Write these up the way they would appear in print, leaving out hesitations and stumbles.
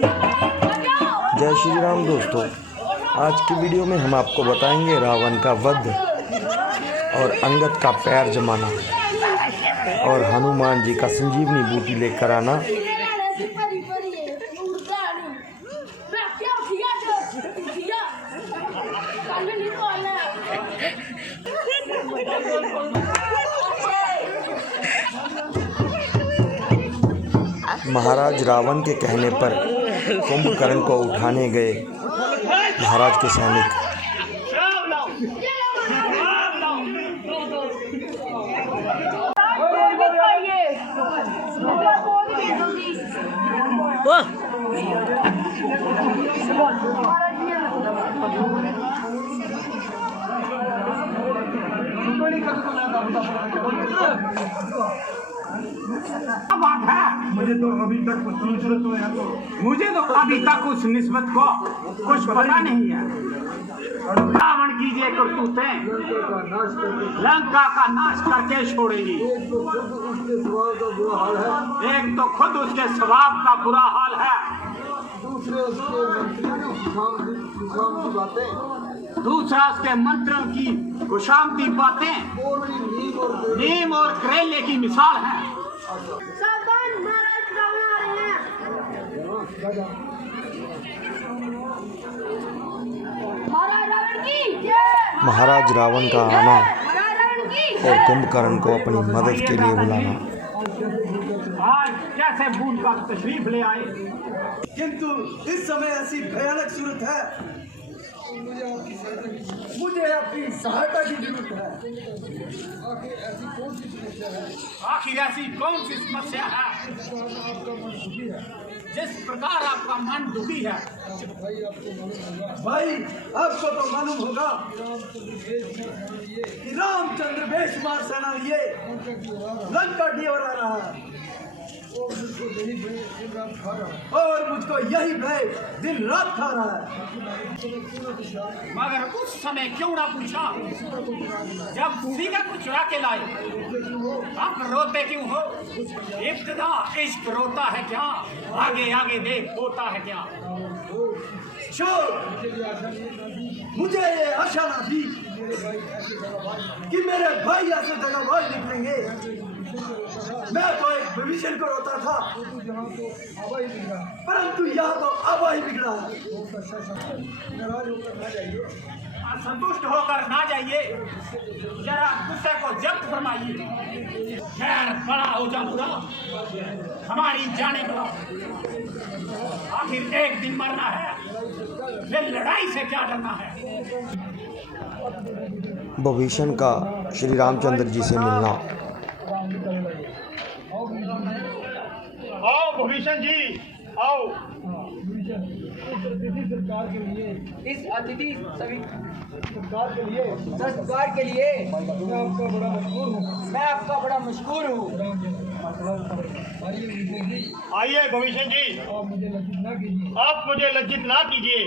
जय श्री राम दोस्तों, आज की वीडियो में हम आपको बताएंगे रावण का वध और अंगद का पैर जमाना और हनुमान जी का संजीवनी बूटी लेकर आना। महाराज रावण के कहने पर कुंभकर्ण को उठाने गए महाराज के सैनिक। बात है मुझे तो अभी तक उस निस्बत को कुछ पता नहीं है। रावण की ये करतूतें लंका का नाश करके छोड़ेगी। एक तो खुद उसके स्वभाव का बुरा हाल है, दूसरा उसके मंत्रों की खुशामदी बातें नीम और करेले की मिसाल है। महाराज रावण का आना और कुंभकर्ण को अपनी मदद के लिए बुलाना। आज कैसे भूल का तशरीफ ले आए, किंतु इस समय ऐसी भयानक सूरत है, मुझे आपकी सहायता की जरूरत है। आखिर ऐसी कौन सी समस्या है जिस प्रकार आपका मन दुखी है? भाई आपको तो मालूम होगा कि रामचंद्र बेशुमार सेना लिए लंका की ओर आ रहा है और मुझको यही भय दिन रात खा रहा है। मगर उस समय क्यों ना पूछा जब सीधा को चुरा के लाए? आप रोते क्यों हो? इब्तिदा इश्क रोता है क्या, आगे आगे देख होता है क्या? मुझे ये आशा न थी कि मेरे भाई ऐसे दगाबाज निकलेंगे। मैं तो एक भविष्य को रोता था, परंतु यहाँ तो आबा ही बिगड़ा है। संतुष्ट होकर ना जाइए, जरा गुस्से को जब्त फरमाइए। खैर बड़ा हो जाऊंगा, हमारी जाने को आखिर एक दिन मरना है, फिर लड़ाई से क्या डरना है? विभीषण का श्री रामचंद्र जी से मिलना। आओ विभीषण जी, आओ। इस अतिथि सत्कार के लिए मैं आपका बड़ा मशहूर हूँ। आइए विभीषण जी, आप मुझे लज्जित ना कीजिए।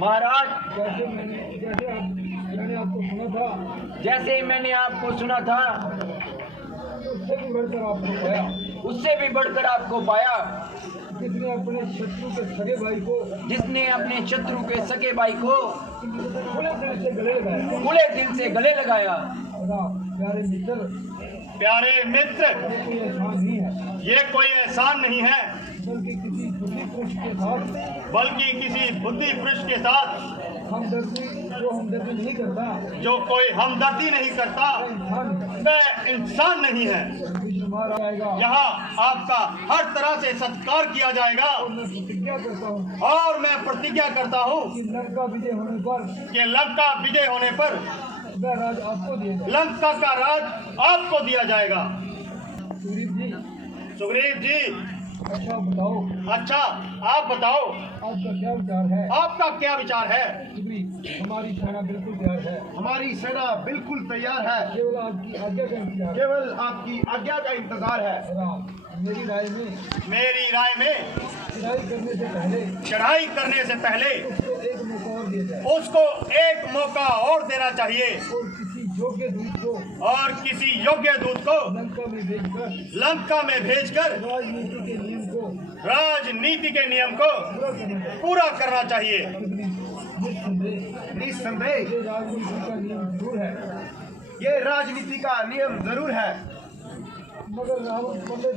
महाराज, जैसे मैंने आपको सुना था उससे भी बढ़कर आपको पाया। जिसने अपने शत्रु के सगे भाई को खुले दिल से गले लगाया। प्यारे मित्र, ये कोई एहसान नहीं है, बल्कि किसी बुद्धि पुरुष के साथ जो कोई हमदर्दी नहीं करता वह इंसान नहीं है। यहाँ आपका हर तरह से सत्कार किया जाएगा और मैं प्रतिज्ञा करता हूँ कि लंका विजय होने पर लंका का राज आपको दिया जाएगा। सुग्रीव जी, अच्छा आप बताओ, आपका क्या विचार है? हमारी सेना बिल्कुल तैयार है। हमारी सेना बिल्कुल तैयार है, केवल आपकी आज्ञा का इंतजार है। मेरी राय में चढ़ाई करने से पहले उसको एक मौका और देना चाहिए योग्य दूत को और किसी योग्य दूत को लंका में भेजकर राजनीति के नियम को पूरा करना चाहिए। निस्संदेह ये राजनीति का नियम जरूर है, मगर रावण पल्ले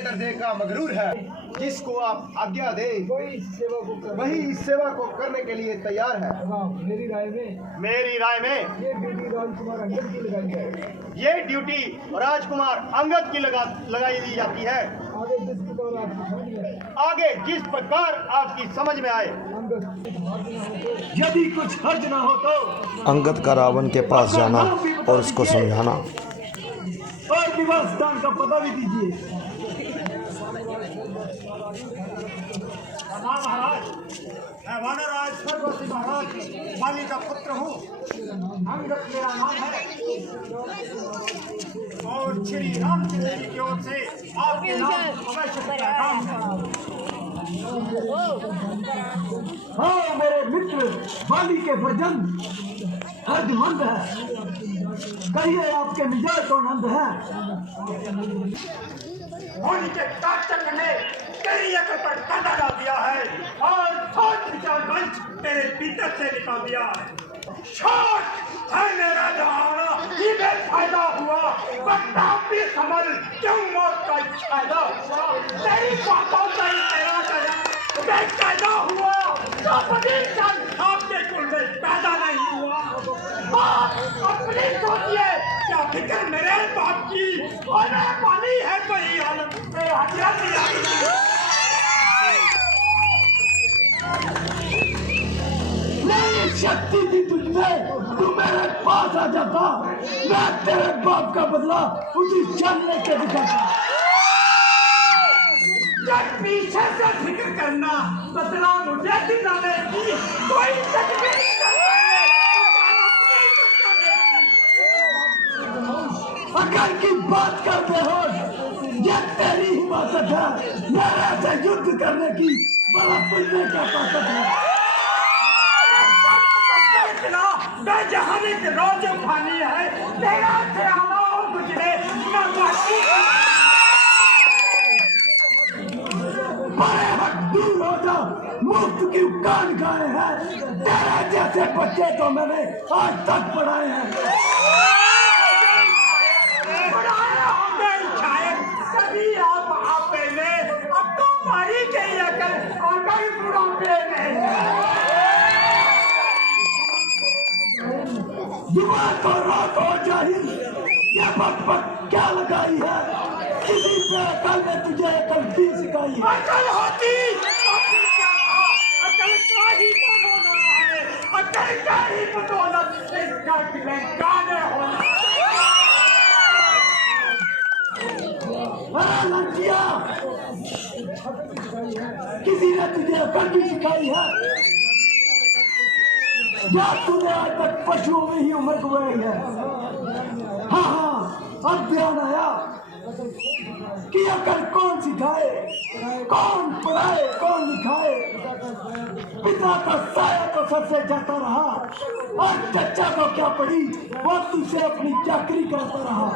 दर्जे का मगरूर है। जिसको आप आज्ञा दे वही इस सेवा को करने के लिए तैयार है। मेरी राय में ये ड्यूटी राजकुमार अंगद की लगाई दी जाती है। आगे जिस प्रकार आपकी समझ में आए। यदि कुछ हर्ज ना हो तो अंगद का रावण के पास जाना और उसको समझाना। और निवास स्थान का पता भी दीजिए। महाराज, मैं वानरराज स्वर्गवासी महाराज बाली का पुत्र हूँ। अंगद मेरा नाम है और श्री रामचंद्र जी की ओर से आपके नाम अवश्य पैगाम है। हाँ मेरे मित्र बाली के भजन हर्जमंद है, कहिए आपके मिजाज तो आनंद है। होली के ताकत ने तेरी अकल पर कांटा डाल दिया है और सोच विचार मंच तेरे भीतर से निकाल दिया है। शोक है मेरा जहाना ये बेफायदा हुआ, बदनामी समझ क्यों मौत का फायदा हुआ। तेरी बातों से ही तेरा जन्म बेकायदा हुआ, अपनी सन आपके कुल में पैदा नहीं हुआ। अपनी सोचिए क्या फिक्र मेरे बाप की होने वाली है कोई हालत में हजरत नहीं शक्ति थी तुझमें, तू मेरे पास आ जाता, मैं तेरे बाप का बदला उसी क्षण लेके दिखाता। जब पीछे से फिक्र करना बदला मुझे दिलाने की कोई तकलीफ अकल की बात करते हो, ये तेरी हिम्मत है मेरे से युद्ध करने की, बड़ा तुझमें क्या ताकत है। मैं जहानी के रोज उठानी है तेरा से आना और गुजरे न बाकी। बड़े हट दूर हो जा, मुफ्त की कान खाए हैं, तेरे जैसे बच्चे तो मैंने आज तक पढ़ाए हैं। कभी आप आपे में अब तो मारी गई अकल और कभी बुढ़ापे में। युवा को रात हो जाही, ये बकबक क्या लगाई है, किसी पे अकल ने तुझे अकल भी सिखाई है। अकल होती अकल का ही बदौलत है, अकल का ही बदौलत इसका गाने होना। लड़किया, किसी ने तुझे अकल भी सिखाई है या तूने आज तक पशुओं में ही उम्र गुजारी है। हाँ हाँ, अब ध्यान आया कि अकल कौन सिखाए, कौन पढ़ाए, कौन लिखाए। पिता का साया तो सबसे जाता रहा और चचा को क्या पड़ी, वो तुझसे अपनी चाकरी करता रहा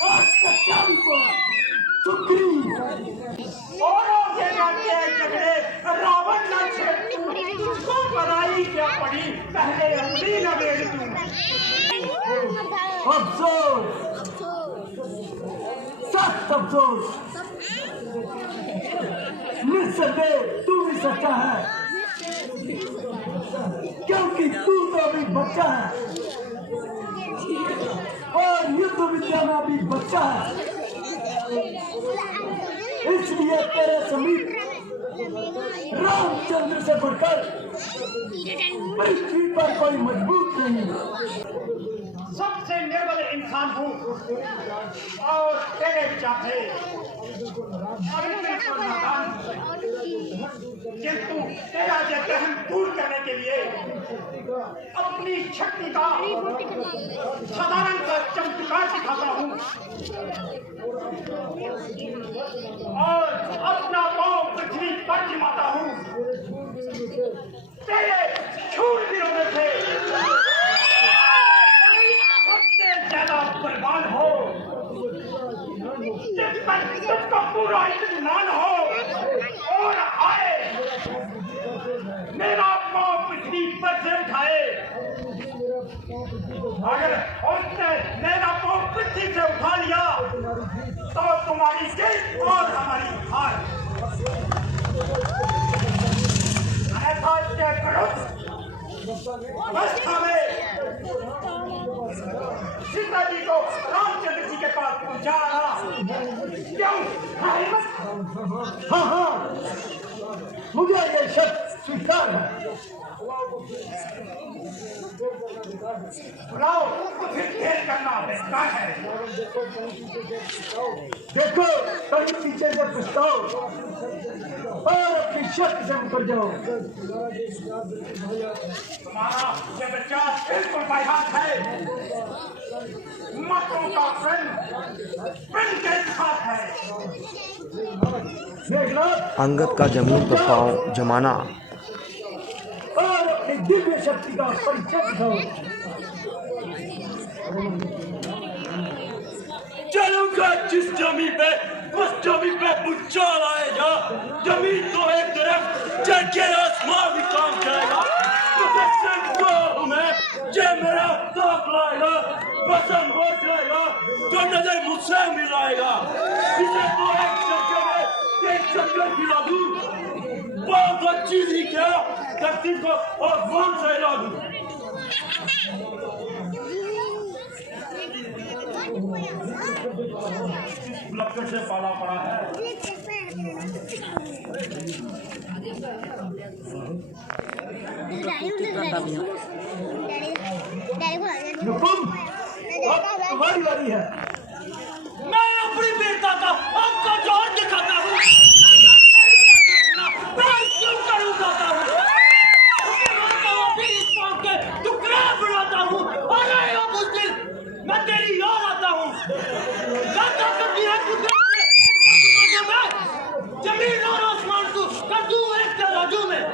और चचा भी को सुग्रीव औरों से लड़के झगड़े रावण न छेड़ तू, तुझको बधाई क्या पड़ी पहले अपनी नवेड़ तू। अफसोस, सख्त अफसोस, निस्संदेह तू भी सच्चा है, क्योंकि तू तो अभी बच्चा है और युद्ध विद्या में भी बच्चा है। इसलिए तेरे समीप रामचंद्र से बढ़कर पृथ्वी पर कोई मजबूत नहीं। सबसे निर्बल इंसान हूँ और तेरे चाहे किंतु तेरा ये ग्रहण दूर करने के लिए अपनी शक्ति का साधारण सा चमत्कार दिखाता हूँ और अपना पाँव पृथ्वी पर जमाता हूँ। तेरे छूट दिनों में से जिस पर तुझको पूरा इत्मीनान हो और आए मेरा पाँव पिछली पर से उठाए। अगर उसने मेरा पाँव पिछली से उठा लिया तो तुम्हारी जीत और हमारी हार। ऐसा के विरुद्ध अवस्था में सीता जी को रामचंद्र जी के पास पहुंचाना क्यों? हाँ हाँ, मुझे ये शब्द स्वीकार है। बुलाओ, फिर खेल करना बेकार है। देखो, कहीं पीछे से पछताओ और अपनी शक्ति से मुकर जाओ। तुम्हारा ये बच्चा बिल्कुल बायात है। मतों का फ्रेंड के साथ है। मेघनाथ, अंगद का जमीन पर पांव जमाना और अपनी दिव्य शक्ति का परिचय दिखाओ। चलूंगा जिस जमीन पे उस जमीन पे भूचाल आएगा। जमीन तो एक तरफ चढ़ के आसमान भी काम करेगा। मुझे सिर्फ हूँ मैं, ये मेरा ताक लाएगा, बसम हो जाएगा, जो नजर मुझसे मिलाएगा। इसे तो एक चक्कर में एक चक्कर खिला दूं, बहुत अच्छी थी क्या धरती को और वन से हिला दूं। लक्कड़ से पाला पड़ा है। हुकुम, अब तुम्हारी बारी है। मैं अपनी बेटा का आपका जोर दिखाता हूँ। मैं क्यों करूँ जाता हूँ? टुकड़ा बनाता हूँ। अरे ओ बुज़दिल, मैं तेरी याद आता हूँ। गाता करती है जमीन और आसमान को कर दूँ एक तराजू में।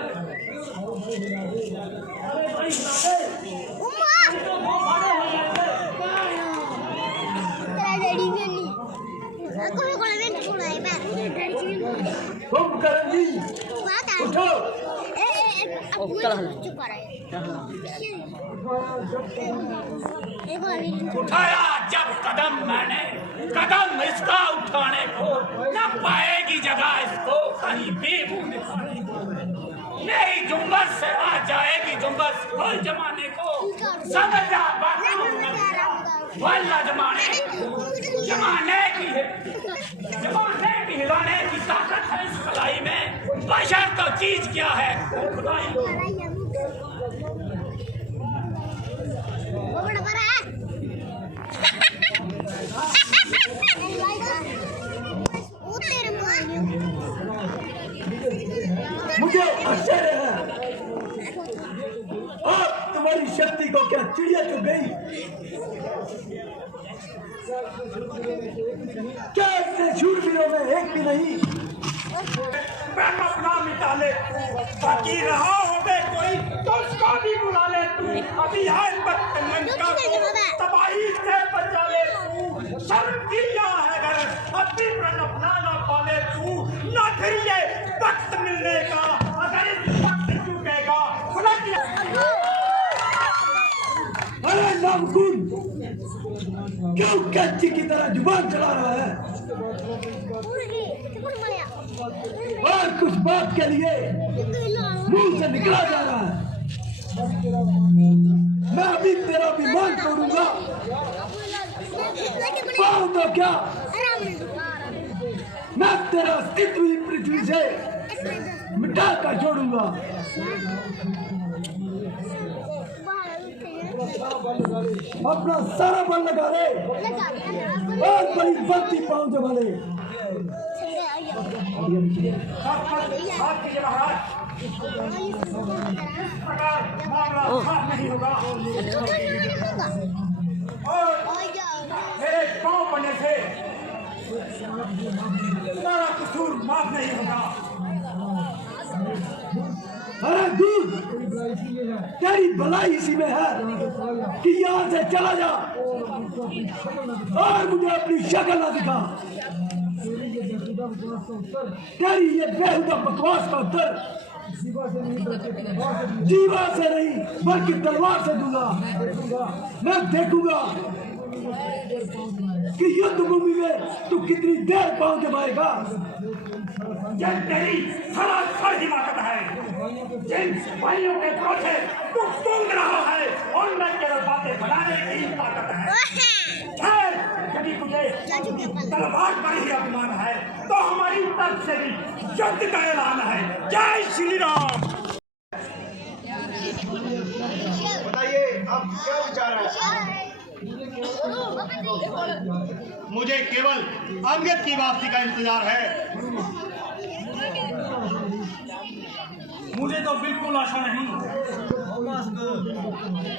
तुम करंजी, उठो। उठाया जब कदम मैंने, कदम इसका उठाने को न पाएगी जगह इसको कहीं भी। मेरी जुम्बस से आ जाएगी जुम्बस हर जमाने को। समझ जा वल्ला जमाने की है, जमाने की हिलाने की ताकत है इस कलाई में। बशर तो चीज क्या है खुदाई। मुझे आश्चर्य है, आप तुम्हारी शक्ति को क्या चिड़िया चुग गई? क्या इतने शूरवीरों में एक भी नहीं? मैं अपना मिटा ले, बाकी रहा होगे कोई तो उसको भी बुला ले। तू अभी है लंका को तबाही से बचा ले। तू शर्म किया है अगर अपनी प्राण अपना ना पाले। तू ना फिर ये वक्त मिलने का, अगर इस वक्त चुकेगा उलट ले। अरे नामकुन, क्यों कैची की तरह जुबान चला रहा है? और कुछ बात के लिए मुंह से निकला जा रहा है। मैं अभी तेरा विमान तोड़ूंगा। पाऊं तो क्या, मैं तेरा अस्तित्व ही पृथ्वी से मिटा कर छोड़ूंगा। अपना सारा बल लगा ले और बड़ी बत्ती पाँव जमा ले। हाथ कीजिए महाराज, मामला साफ नहीं होगा और मेरे पाँव पड़ने से तुम्हारा कसूर माफ नहीं होगा। अरे दूर, तेरी भलाई इसी में है कि यहाँ से चला जा। और मुझे अपनी शक्ल न दिखा। तेरी ये बेहुदा बकवास का उत्तर जीवा से नहीं बल्कि तलवार से दूंगा। मैं देखूंगा कि युद्ध भूमि में तू कितनी देर पांव दबाएगा। ये तेरी सरासर हिमाकत है। जिन भाइयों के पीछे तू कूद रहा है उनमें केवल बातें बनाने की ताकत है। खैर, यदि तुझे तलवार पर ही अभिमान है तो हमारी तरफ से भी युद्ध का ऐलान है। जय श्री राम। बताइए अब क्या विचार है? मुझे केवल अंगद की वापसी का इंतजार है। मुझे तो बिल्कुल आशा नहीं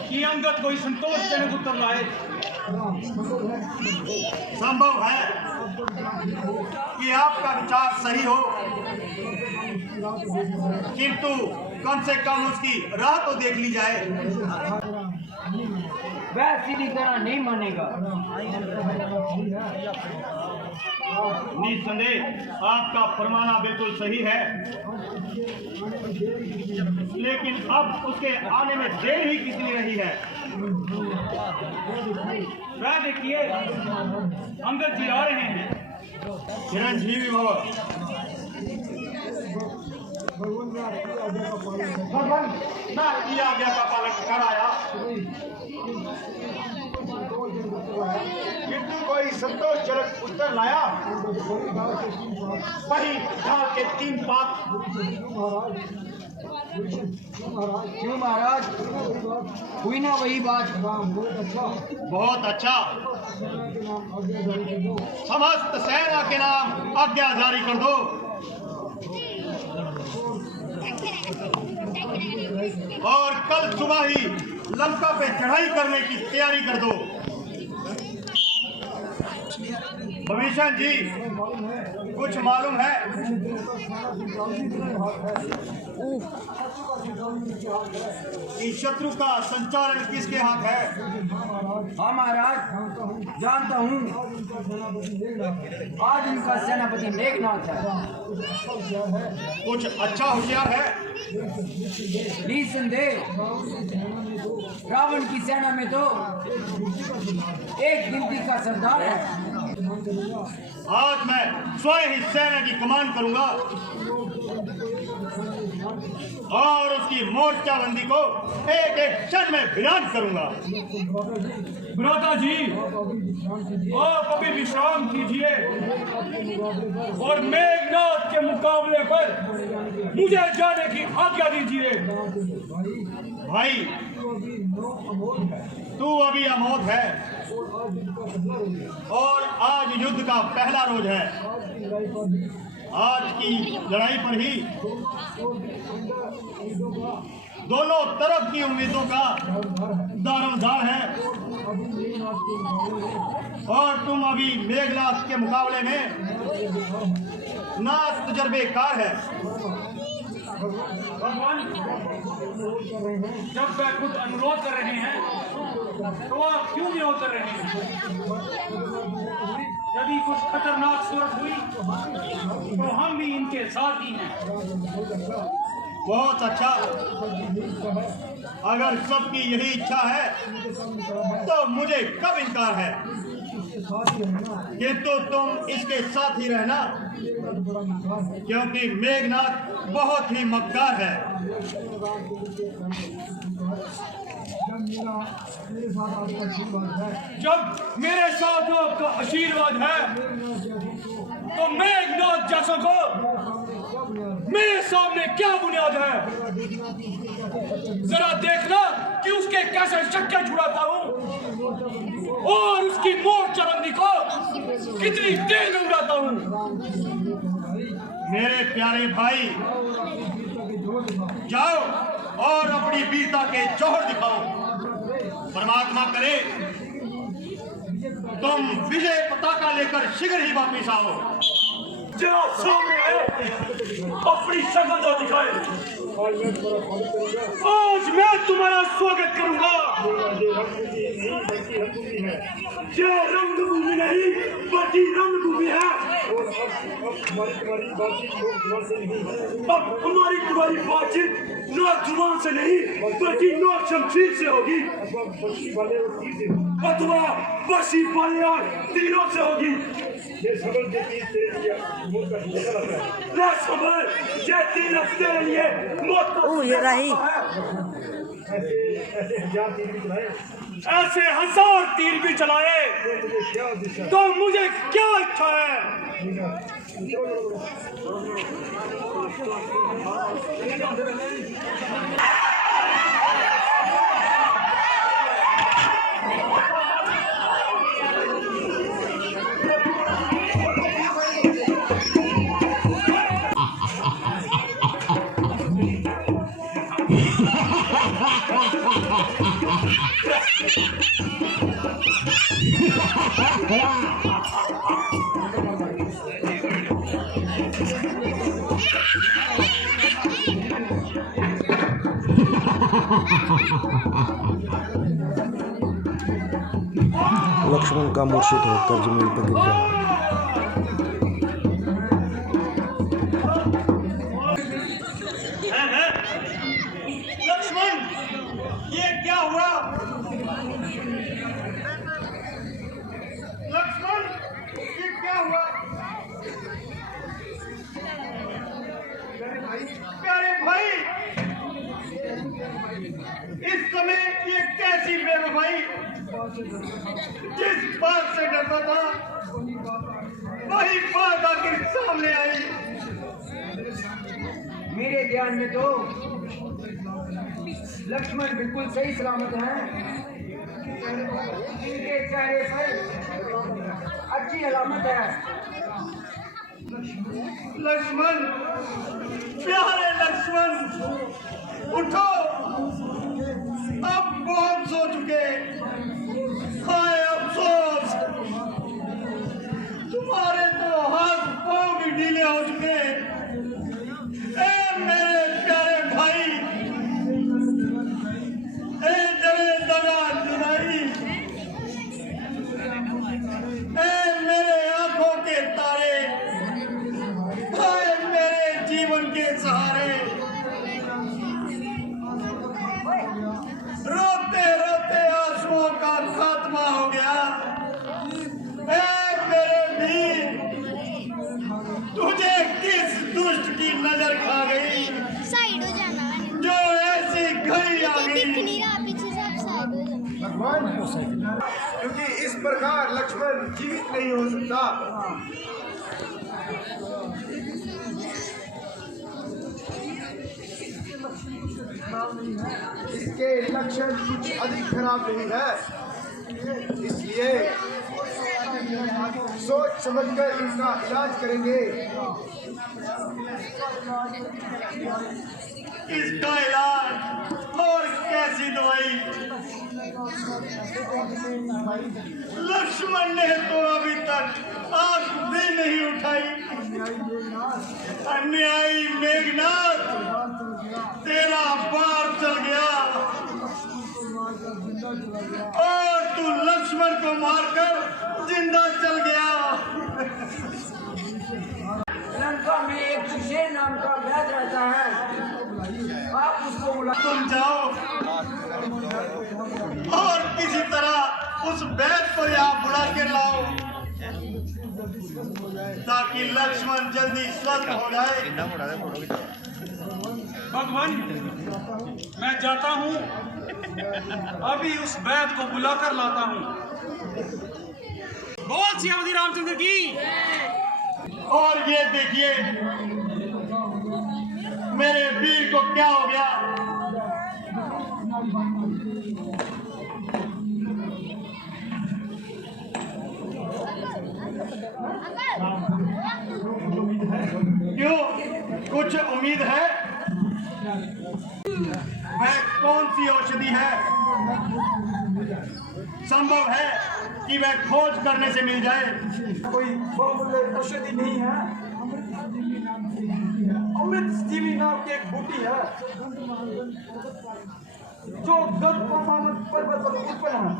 कि अंगद कोई संतोषजनक उत्तर लाए। संभव है कि आपका विचार सही हो, किंतु कम से कम उसकी राह तो देख ली जाए। वह सीधी तरह नहीं मानेगा। निस्संदेह आपका फरमाना बिल्कुल सही है, लेकिन अब उसके आने में देर ही कितनी रही है। वह देखिए अंगद जी आ रहे हैं। चिरंजीवी भव। मैं की आज्ञा का पालन कराया, किंतु कोई संतोषजनक उत्तर लाया। वही ढाल के 3 बात। क्यों महाराज, हुई ना वही बात? बहुत अच्छा। समस्त सेना के नाम आज्ञा जारी कर दो और कल सुबह ही लंका पे चढ़ाई करने की तैयारी कर दो। भविष्ण जी, कुछ मालूम है? कि शत्रु का संचालन किसके हाथ है? हाँ महाराज, जानता हूँ। आज इनका सेनापति मेघनाथ है। कुछ अच्छा होशियार है? निसंदेह रावण की सेना में तो एक गिनती का सरदार है। आज मैं स्वयं ही सेना की कमान करूंगा और उसकी मोर्चाबंदी को एक एक क्षण में वीरान करूंगा। भ्राता जी, आप अभी विश्राम कीजिए और मेघनाथ के मुकाबले पर मुझे जाने की आज्ञा दीजिए। भाई, तू अभी अमोद है और आज युद्ध का पहला रोज है। आज की लड़ाई पर ही दोनों तरफ की उम्मीदों का दारोमदार है और तुम अभी मेघनाथ के मुकाबले में ना तजर्बेकार है। भगवान, जब वह खुद अनुरोध कर रहे हैं तो आप क्यों विरोध कर रहे हैं? यदि कुछ खतरनाक सूरत हुई तो हम भी इनके साथ ही हैं। बहुत अच्छा। अगर सबकी यही इच्छा है तो मुझे कब इनकार है, किंतु तुम इसके साथ ही रहना, क्योंकि मेघनाथ बहुत ही मक्कार है। जब मेरे साथ आपका आशीर्वाद है तो मेघनाथ जैसों को मेरे सामने क्या बुनियाद है? जरा देखना कि उसके कैसे शक्के छुड़ाता हूँ और उसकी मोर्चाबंदी को कितनी तेज में उड़ाता हूँ। मेरे प्यारे भाई, जाओ और अपनी वीरता के जौहर दिखाओ। परमात्मा करे तुम विजय पताका लेकर शीघ्र ही वापिस आओ। जरा सामने है, अपनी शक्ल तो दिखाए। आज मैं तुम्हारा स्वागत करूंगा। नहीं बल्कि रंगभूमि है। ये रंगभूमि नहीं बल्कि रंगभूमि है। और अब तुम्हारी बातचीत लोग जुबान से नहीं, अब हमारी तुम्हारी बातचीत न जुबान से नहीं बल्कि न शमशीर से होगी, अथवा बंसी वाले और तीर से। अथवा बसी पाले और तीरों से होगी। ये सबल के तीर तेरे लिए मौत का ठिकाना लगता है। ले समझ, ये तीर तेरे लिए मौत का ये रही। ऐसे हजार तीर भी चलाए ऐसे हजार तीर भी चलाए तो मुझे क्या दिशा तो मुझे क्या इच्छा है। लक्ष्मण का मूर्छित होकर जमीन पर गिर गया। लक्ष्मण, ये क्या हुआ? लक्ष्मण, ये क्या हुआ? प्यारे भाई, इस समय ये कैसी बेवफाई? जिस बात से डरता था वही बात आखिर सामने आई। मेरे ध्यान में तो लक्ष्मण बिल्कुल सही सलामत हैं। इनके चेहरे पर अच्छी अलामत है। लक्ष्मण, प्यारे लक्ष्मण, उठो, अब बहुत सो चुके। हाय अफसोस, तुम्हारे तो हाथ पांव भी ढीले हो चुके। ए मेरे प्यारे भाई, ए जरे दगा जुदाई, ए मेरे आंखों के तारे, हाय मेरे जीवन के सहारे। रोते रोते आंसुओं का खात्मा हो गया। ए मेरे वीर, तुझे किस दुष्ट की नजर खा गई साइड हो जाना जो ऐसी घड़ी आ दिख गई? नहीं रहा पीछे से, आप साइड हो जाना। क्योंकि इस प्रकार लक्ष्मण जीवित नहीं हो सकता। इसके लक्षण कुछ अधिक खराब नहीं है, इसलिए सोच समझकर इनका इलाज करेंगे। इसका इलाज और कैसी दवाई? लक्ष्मण ने तो अभी तक आंख भी नहीं उठाई। अन्यायी मेघनाथ, तेरा पार चल गया और तू लक्ष्मण को मारकर जिंदा चल गया। लंका में एक सुशेर नाम का वैद्य रहता है, आप उसको बुला। तुम जाओ और किसी तरह उस वैद्य को यहाँ बुला के लाओ ताकि लक्ष्मण जल्दी स्वस्थ हो जाए। भगवान, मैं जाता हूँ, अभी उस वैद्य को बुलाकर लाता हूँ। बोल सियावती रामचंद्र की। और ये देखिए मेरे वीर को क्या हो गया। क्यों, कुछ उम्मीद है? वह कौन सी औषधि है? संभव है कि वह खोज करने से मिल जाए। कोई बहुमूल्य औषधि नहीं है। अमृत जीवी नाम की एक बूटी है, जो गद पर्वत पर उत्पन्न है।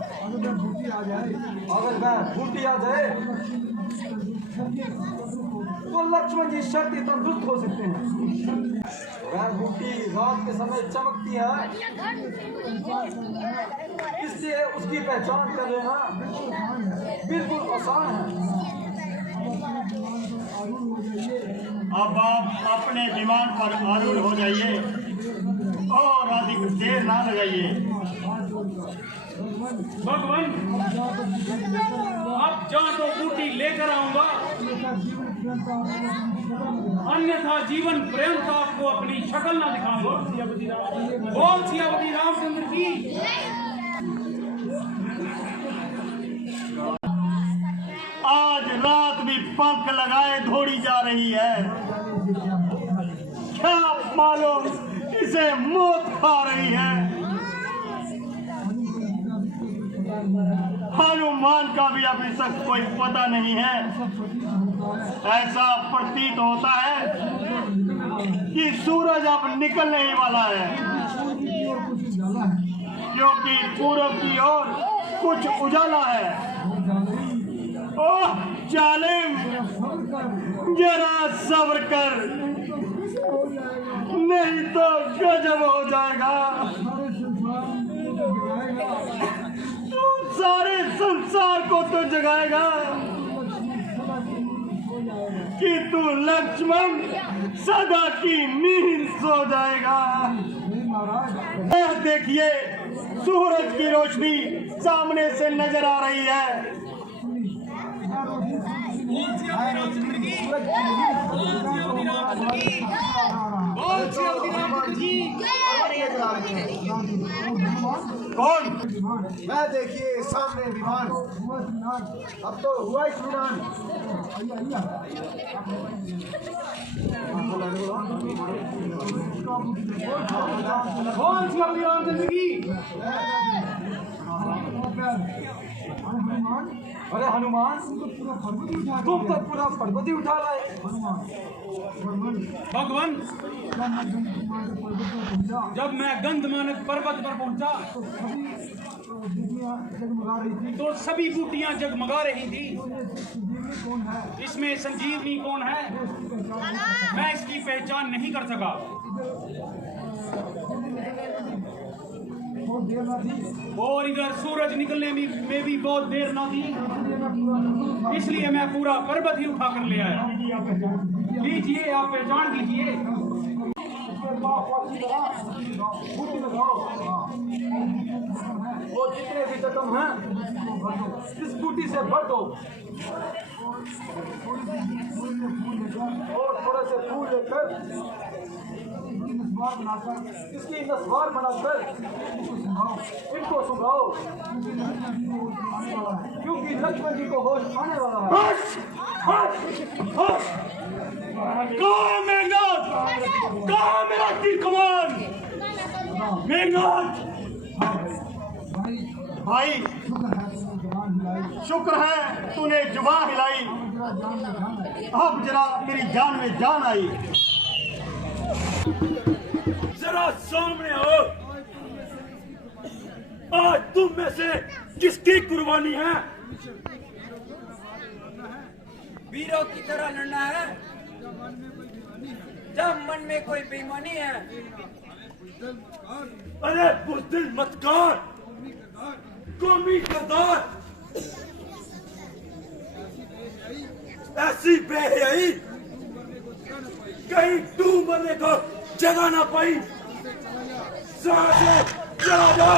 अगर वह बूटी आ जाए तो लक्ष्मण जी शक्ति तंदुरुस्त हो सकते हैं। वह बूटी रात के समय चमकती है, इसलिए उसकी पहचान कर लेना बिल्कुल आसान है। अब आप अपने विमान पर आरूढ़ हो जाइए और अधिक देर ना लगाइए। भगवान, अब जहाँ तो बूटी लेकर आऊंगा, अन्यथा जीवन पर्यंत आपको अपनी शक्ल ना दिखाऊंगा। बोल सियापति रामचंद्र की। आज रात भी पंख लगाए दौड़ी जा रही है, क्या मालूम इसे मौत खा रही है। हनुमान का भी अभी तक कोई पता नहीं है। ऐसा प्रतीत होता है कि सूरज अब निकलने ही वाला है, क्योंकि पूरब की ओर कुछ उजाला है। ओह जालिम, जरा सब्र कर, नहीं तो गजब हो जाएगा। तू सारे संसार को तो जगाएगा कि तू लक्ष्मण सदा की नींद सो जाएगा। देखिए, सूरज की रोशनी सामने से नजर आ रही है। कौन? मैं देखिए सामने विमान, अब तो हुआ विमान। कौन सी अपनी जिंदगी? अरे हनुमान, तुम तो पूरा पर्वत ही उठा लाए। भगवान, जब मैं गंधमानक पर्वत पर पहुंचा तो सभी बूटियां जगमगा रही थी। इसमें संजीवनी कौन है, मैं इसकी पहचान नहीं कर सका। और इधर सूरज निकलने में भी बहुत देर ना थी, इसलिए मैं पूरा पर्वत ही उठा कर ले आया। लीजिए, आप पहचान लीजिए। वो जितने भी जख्म हैं इस बूटी से भर दो और थोड़े से फूल लेकर इसकी नस्वार बनाकर इनको सुंघाओ, क्योंकि लक्ष्मण जी को होश आने वाला है। कहाँ मेघनाथ? कहाँ मेरा तीर कमान? मेघनाथ भाई, शुक्र है तूने जुबान हिलाई, अब जरा मेरी जान में जान आई। जरा सामने आओ, आज तुम में से किसकी कुर्बानी है? वीरों की तरह लड़ना है जब मन में कोई बेईमानी है। अरे बुज़दिल मत कर, कौमी गद्दार, ऐसी बेहयाई कहीं तू मरने को जगह ना पाई। चला जा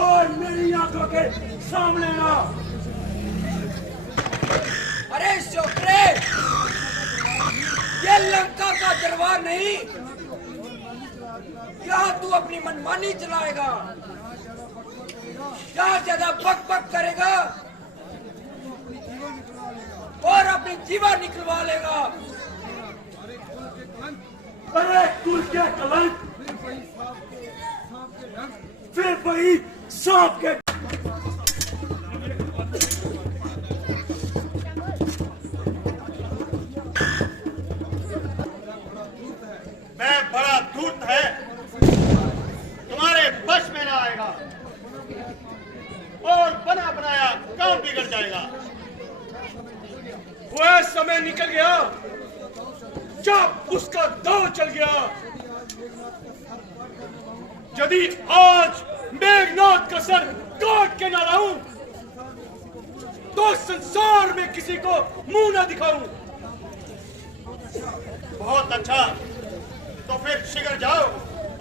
और मेरी आंखों के सामने ना। अरे छोकरे, ये लंका का दरबार नहीं, यहाँ तू अपनी मनमानी चलाएगा, यहाँ ज्यादा बक बक करेगा और अपनी जीवन निकलवा लेगा। अरे कुल के कलंक, फिर वही सांप के। मैं बड़ा धूर्त है, समय निकल गया जब उसका दांव चल गया। यदि आज मेघनाथ का सर काट के ना लाऊं तो संसार में किसी को मुंह ना दिखाऊं। बहुत अच्छा, तो फिर शीघ्र जाओ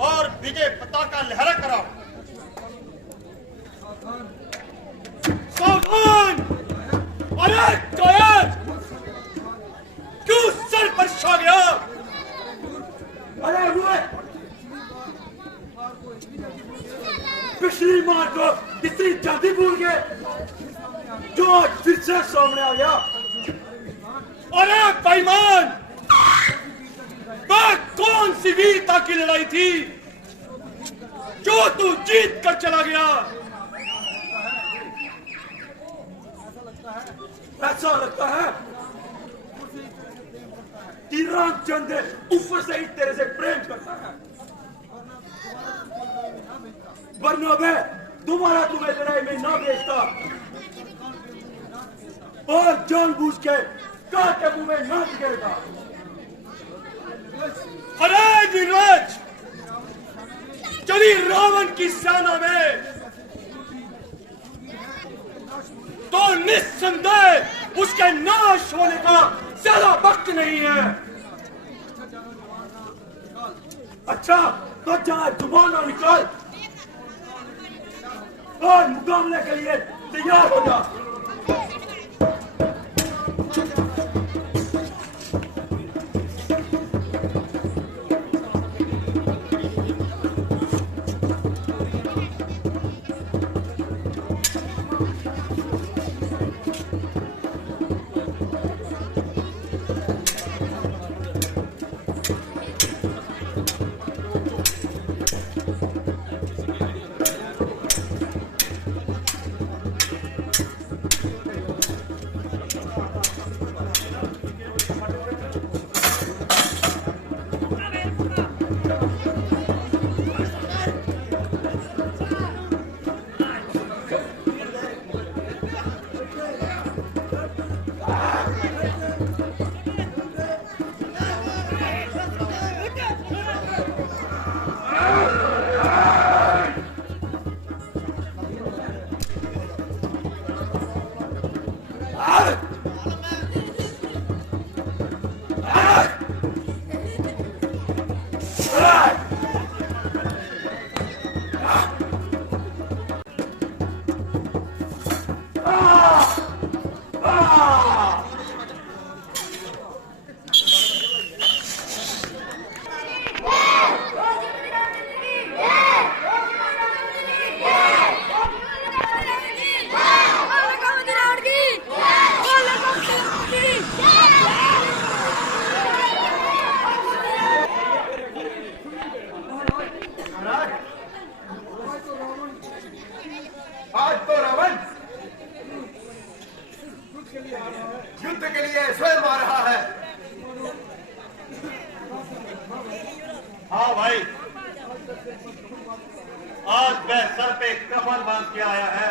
और विजय पताका लहरा कराओ। सावधान! अरे कायर! क्यों सर पर छा गया? अरे हुए पिछली मार को इतनी जल्दी भूल गए जो आज फिर से सामने आ गया। अरे बेईमान! वह कौन सी वीरता की लड़ाई थी जो तू जीत कर चला गया? ऐसा लगता है कि रामचंद्र ऊपर से ही तेरे से प्रेम करता है, वरना मैं दोबारा तुम्हें लड़ाई में ना भेजता और जानबूझ के कांटे मुंह में ना गिरता। अरे वीरराज, चली रावण की सेना में तो निस्संदेह उसके नाश होने का ज्यादा वक्त नहीं है। अच्छा, तो जहां जुबान निकाल और मुकाबले के लिए तैयार हो जा। आज तो रावण युद्ध के लिए स्वयं आ रहा है। हाँ भाई, आज वह सर पे कफन बांध के आया है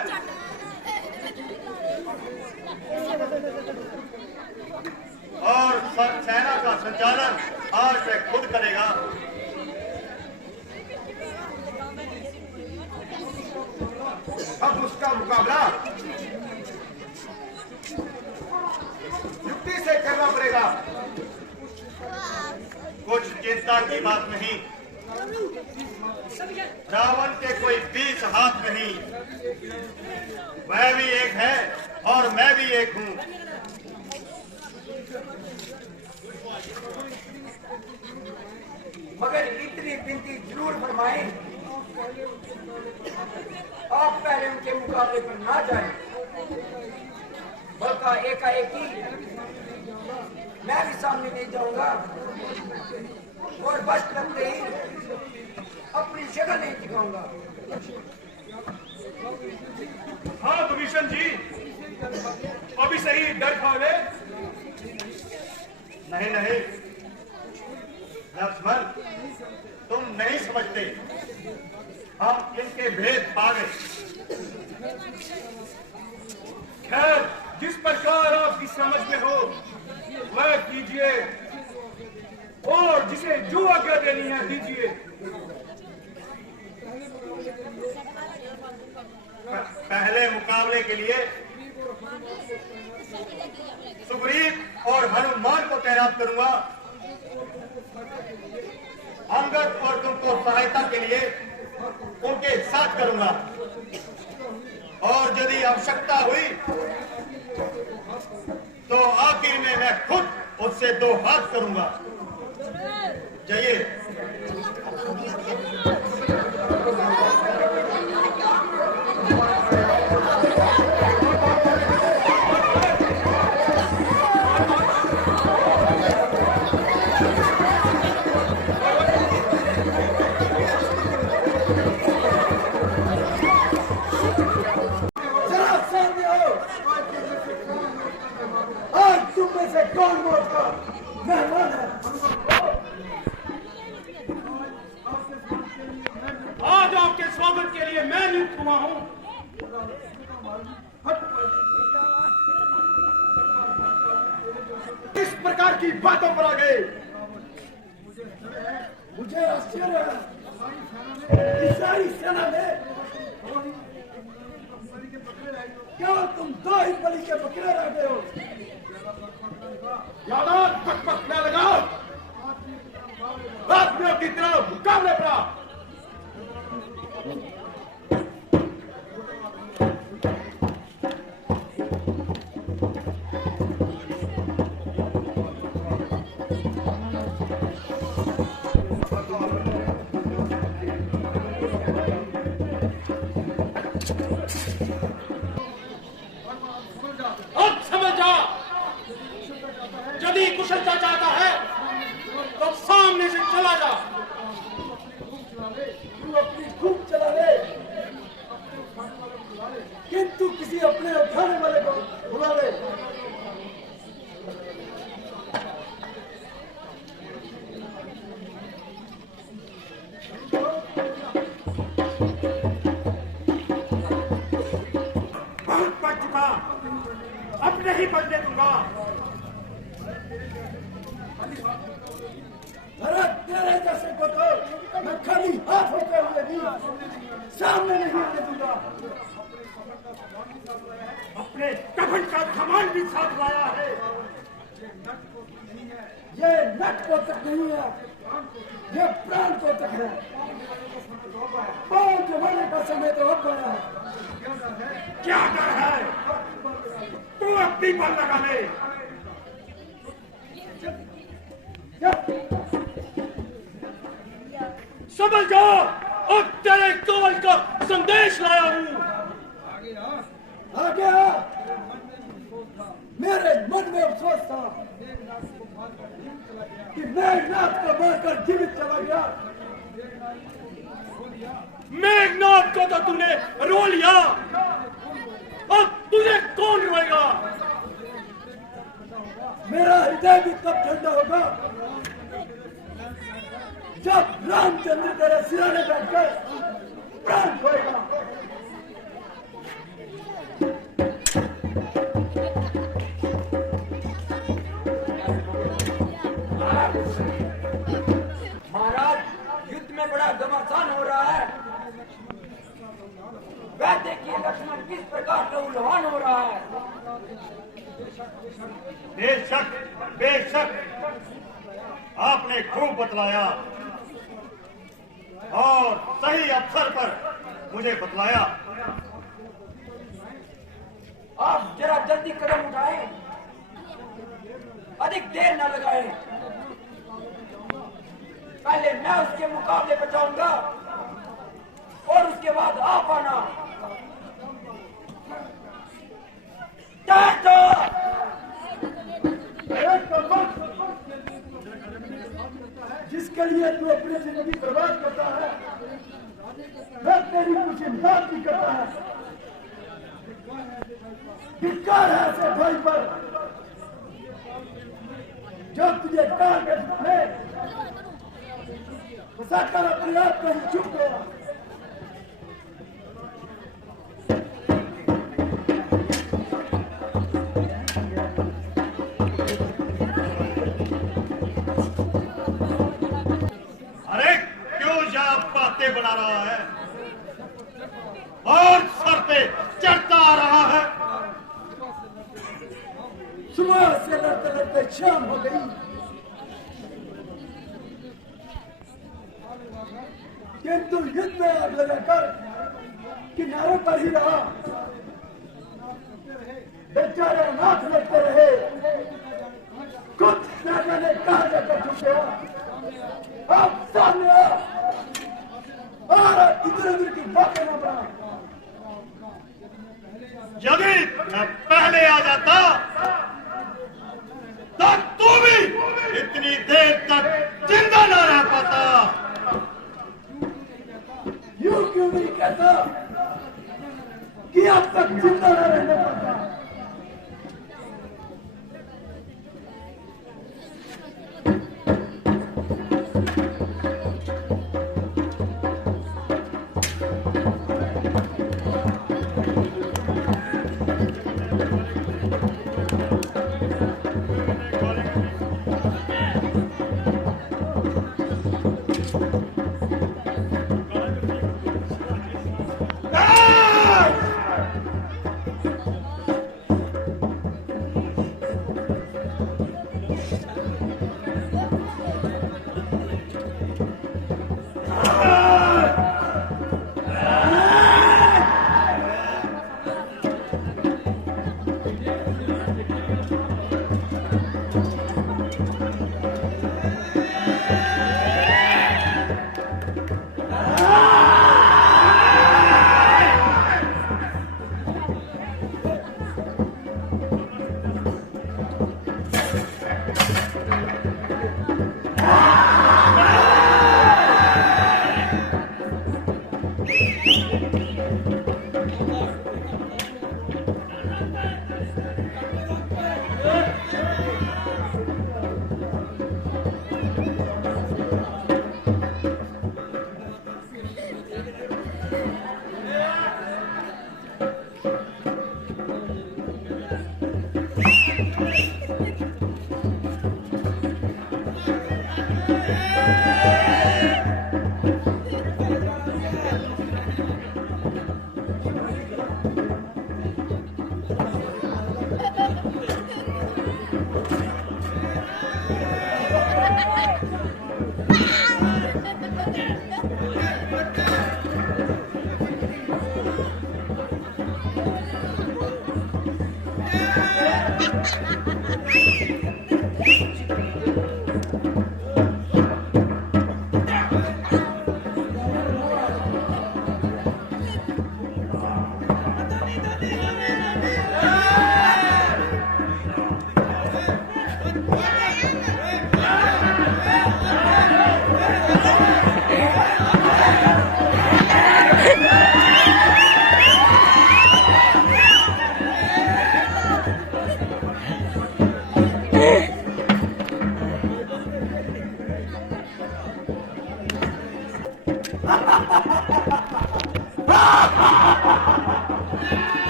और सेना का संचालन आज वह खुद करेगा। अब उसका मुकाबला युक्ति से करना पड़ेगा। कुछ चिंता की बात नहीं, रावण के कोई 20 हाथ नहीं, वह भी एक है और मैं भी एक हूं। मगर इतनी विनती जरूर फरमाएं, आप पहले उनके मुकाबले पर ना जाएं, बल्कि एकाएक ही मैं भी सामने नहीं जाऊंगा और बस लगते ही अपनी शक्ल नहीं दिखाऊंगा। हाँ विभीषण जी, अभी सही डर खा गए। नहीं नहीं लक्ष्मण, तुम नहीं समझते, हम इनके भेद पा गए। खैर, जिस प्रकार आपकी समझ में हो दीजिए और जिसे जो आज्ञा देनी है दीजिए। पहले मुकाबले के लिए सुग्रीव और हनुमान को तैनात करूंगा। अंगद और तुमको सहायता के लिए उनके साथ करूंगा और यदि आवश्यकता हुई तो आखिर में मैं खुद उससे 2 हाथ करूंगा। जाइए। जरा सामने आओ। आज तुम में से कौन मौत का मेहमान है? आज आपके स्वागत के लिए मैं नियुक्त हुआ हूं। किस प्रकार की बातों पर आ गए? मुझे आश्चर्य है कि सारी सेना में केवल तुम 2 ही बलि के बकरे रह गए हो। ज्यादा पक न लगाओ। आपने अपनी तरफ मुकाबले पड़ा। अब समझ जा, यदि कुशलता चाहता है तो सामने से चला जा। तू अपनी खूब चला ले, किंतु किसी अपने उठाने वाले को बुला ले। बहुत पड़ चुका, अब नहीं बदले दूंगा। अरे तेरे जैसे को तो मैं खाली हाथ होते हुए भी सामने नहीं आने दूंगा। अपने कफन का कमान भी साथ लाया है। ये नट को तक नहीं है, ये प्राण को तक है। पांव जमाने का समय तो अब आया है। क्या डर है? तू अपनी बल लगा ले। समझ जाओ, अब तेरे कवल का संदेश लाया हूं। आगे आ। मेरे मन में अफसोस था कि मेघनाथ को मारकर जीवित चला गया। मेघनाथ को तो तूने रो लिया, अब तुझे कौन रोएगा? मेरा हृदय भी तब ठंडा होगा जब रामचंद्र तेरे सिराने बैठकर प्राण खोएगा। महाराज, युद्ध में बड़ा घमासान हो रहा है। वह देखिए लक्ष्मण किस प्रकार से उल्हान हो रहा है। बेशक बेशक आपने खूब बतलाया और सही अवसर पर मुझे बतलाया। आप जरा जल्दी कदम उठाएं, अधिक देर न लगाएं। पहले मैं उसके मुकाबले पर जाऊंगा और उसके बाद आप आना। जिसके लिए तू अपनी जिंदगी बर्बाद करता है, वह तेरी कुछ इमदाद भी करता है। धिक्कार है ऐसे भाई पर जो तुझे काल के में फंसाकर अपने आप को ही चुप गया। सुबह से लड़ते लड़ते शाम हो गई, किंतु युद्ध में आग लगाकर किनारे पर ही रहा। बेचारे अनाथ लड़ते रहे, कुछ न जाने कहा जाकर छुप गया। अब सामने आ इधर उधर की बातें न बना। यदि मैं पहले आ जाता तब तू भी इतनी देर तक जिंदा न रह पाता। यूं क्यों नहीं कहता कि अब तक जिंदा न रहने पाता?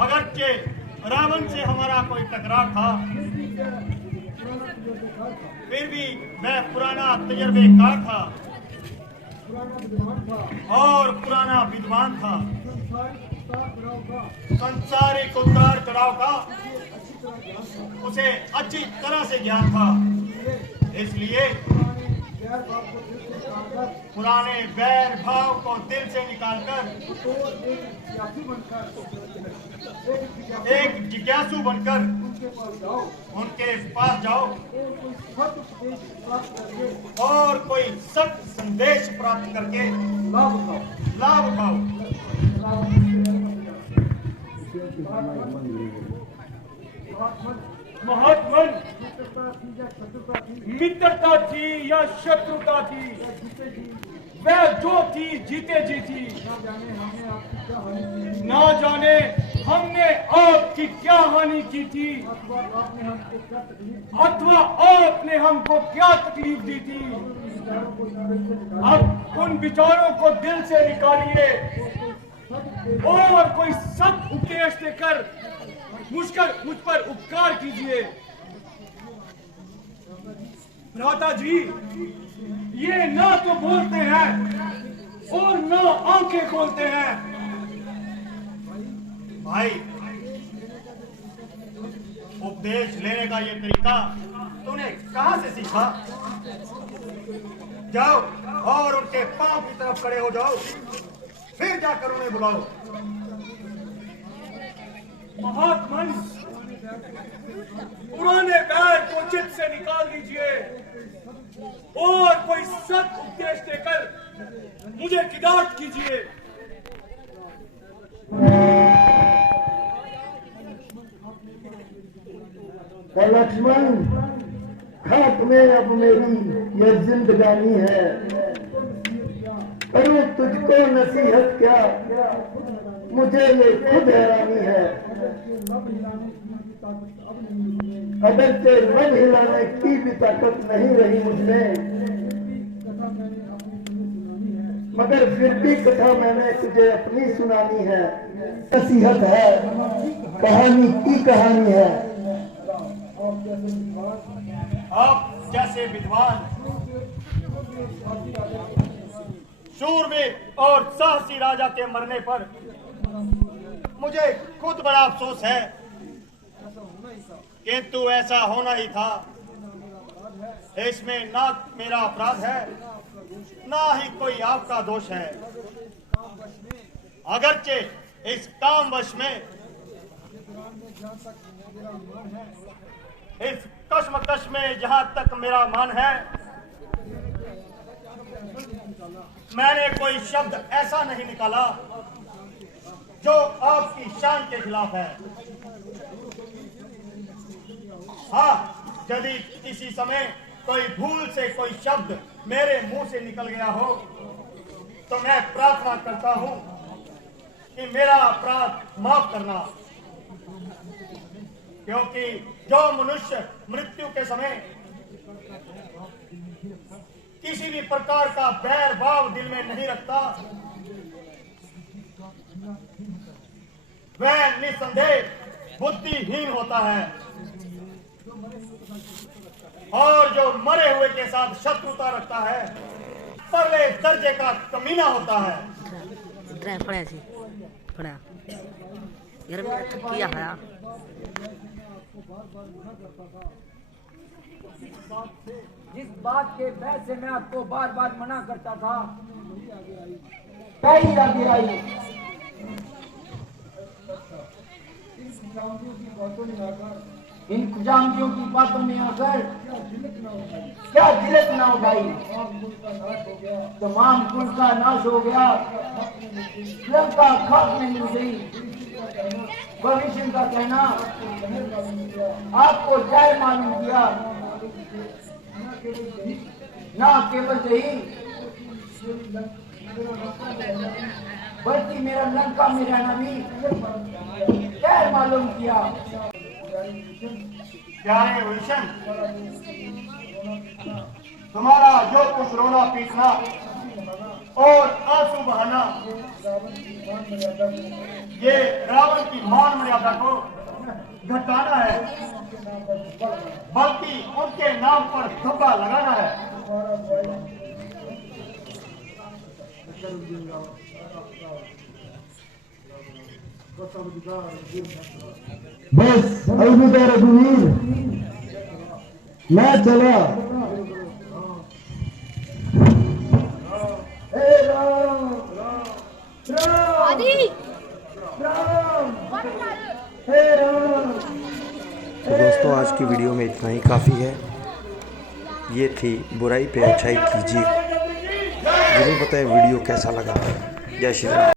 अगरचे रावण से हमारा कोई टकराव था, फिर भी मैं पुराना तजर्बेकार था और पुराना विद्वान था। संसारिक उतार चढ़ाव का उसे अच्छी तरह से ज्ञान था, इसलिए पुराने वैर भाव को दिल से निकालकर एक जिज्ञासु बनकर उनके पास जाओ और कोई सत्य संदेश प्राप्त करके लाभ उठाओ। महात्मन, मित्रता थी या शत्रुता थी, वह जो थी जीते जी थी। ना जाने हमने आपकी क्या हानि की थी अथवा आपने हमको क्या तकलीफ दी थी। अब उन विचारों को दिल से निकालिए और कोई सत्य उपदेश देकर मुझ पर उपकार कीजिए। भ्राता जी, ये ना तो बोलते हैं और ना आंखें खोलते हैं। भाई, उपदेश लेने का ये तरीका तूने कहां से सीखा? जाओ और उनके पांव की तरफ खड़े हो जाओ, फिर जाकर उन्हें बुलाओ। महात्मन, पुराने बैर को चित्त से निकाल दीजिए और कोई सत्य उपदेश देकर मुझे किदारत कीजिए। लक्ष्मण, खाक में अब मेरी ये जिंदगानी है, करूं तुझको नसीहत क्या, मुझे ये खुद हैरानी है। अगरचे मन हिलाने की भी ताकत नहीं रही मुझमें, मगर फिर भी कथा मैंने तुझे अपनी सुनानी है। नसीहत है, कहानी की कहानी है। आप जैसे विद्वान, शूरवीर और साहसी राजा के मरने पर मुझे खुद बड़ा अफसोस है, किंतु ऐसा होना ही था। इसमें ना मेरा अपराध है, ना ही कोई आपका दोष है। अगरचे इस कामवश में, इस कश्मकश में जहां तक मेरा मान है, मैंने कोई शब्द ऐसा नहीं निकाला जो आपकी शान के खिलाफ है। हाँ, यदि किसी समय कोई भूल से कोई शब्द मेरे मुंह से निकल गया हो, तो मैं प्रार्थना करता हूं कि मेरा अपराध माफ करना, क्योंकि जो मनुष्य मृत्यु के समय किसी भी प्रकार का बैर भाव दिल में नहीं रखता, वह निसंदेह बुद्धिहीन होता है, और जो मरे हुए के साथ शत्रुता रखता है परले दर्जे का कमीना होता है। जिस बात के वजह से मैं आपको बार बार मना करता था, कई आगे आई। इन खुजामदियों की बातों में आकर क्या जिलत ना हो गई, तमाम कुल का नाश हो गया, लंका खाक नहीं हो गई। भविष्य का कहना आपको जय मालूम किया, ना केवल यही बल्कि मेरा लंका में रहना भी जय मालूम किया। प्यारे विशन, तुम्हारा जो कुछ रोना पीटना और आंसू बहाना ये रावण की मान मर्यादा को घटाना है, बल्कि उनके नाम पर धब्बा लगाना है। बस अलविदा रघुवीर, मैं चला। हे राम राम आदि राम, हे राम। तो दोस्तों आज की वीडियो में इतना ही काफ़ी है। ये थी बुराई पे अच्छाई कीजिए। ज़रूर बताएं वीडियो कैसा लगा। जय श्री राम।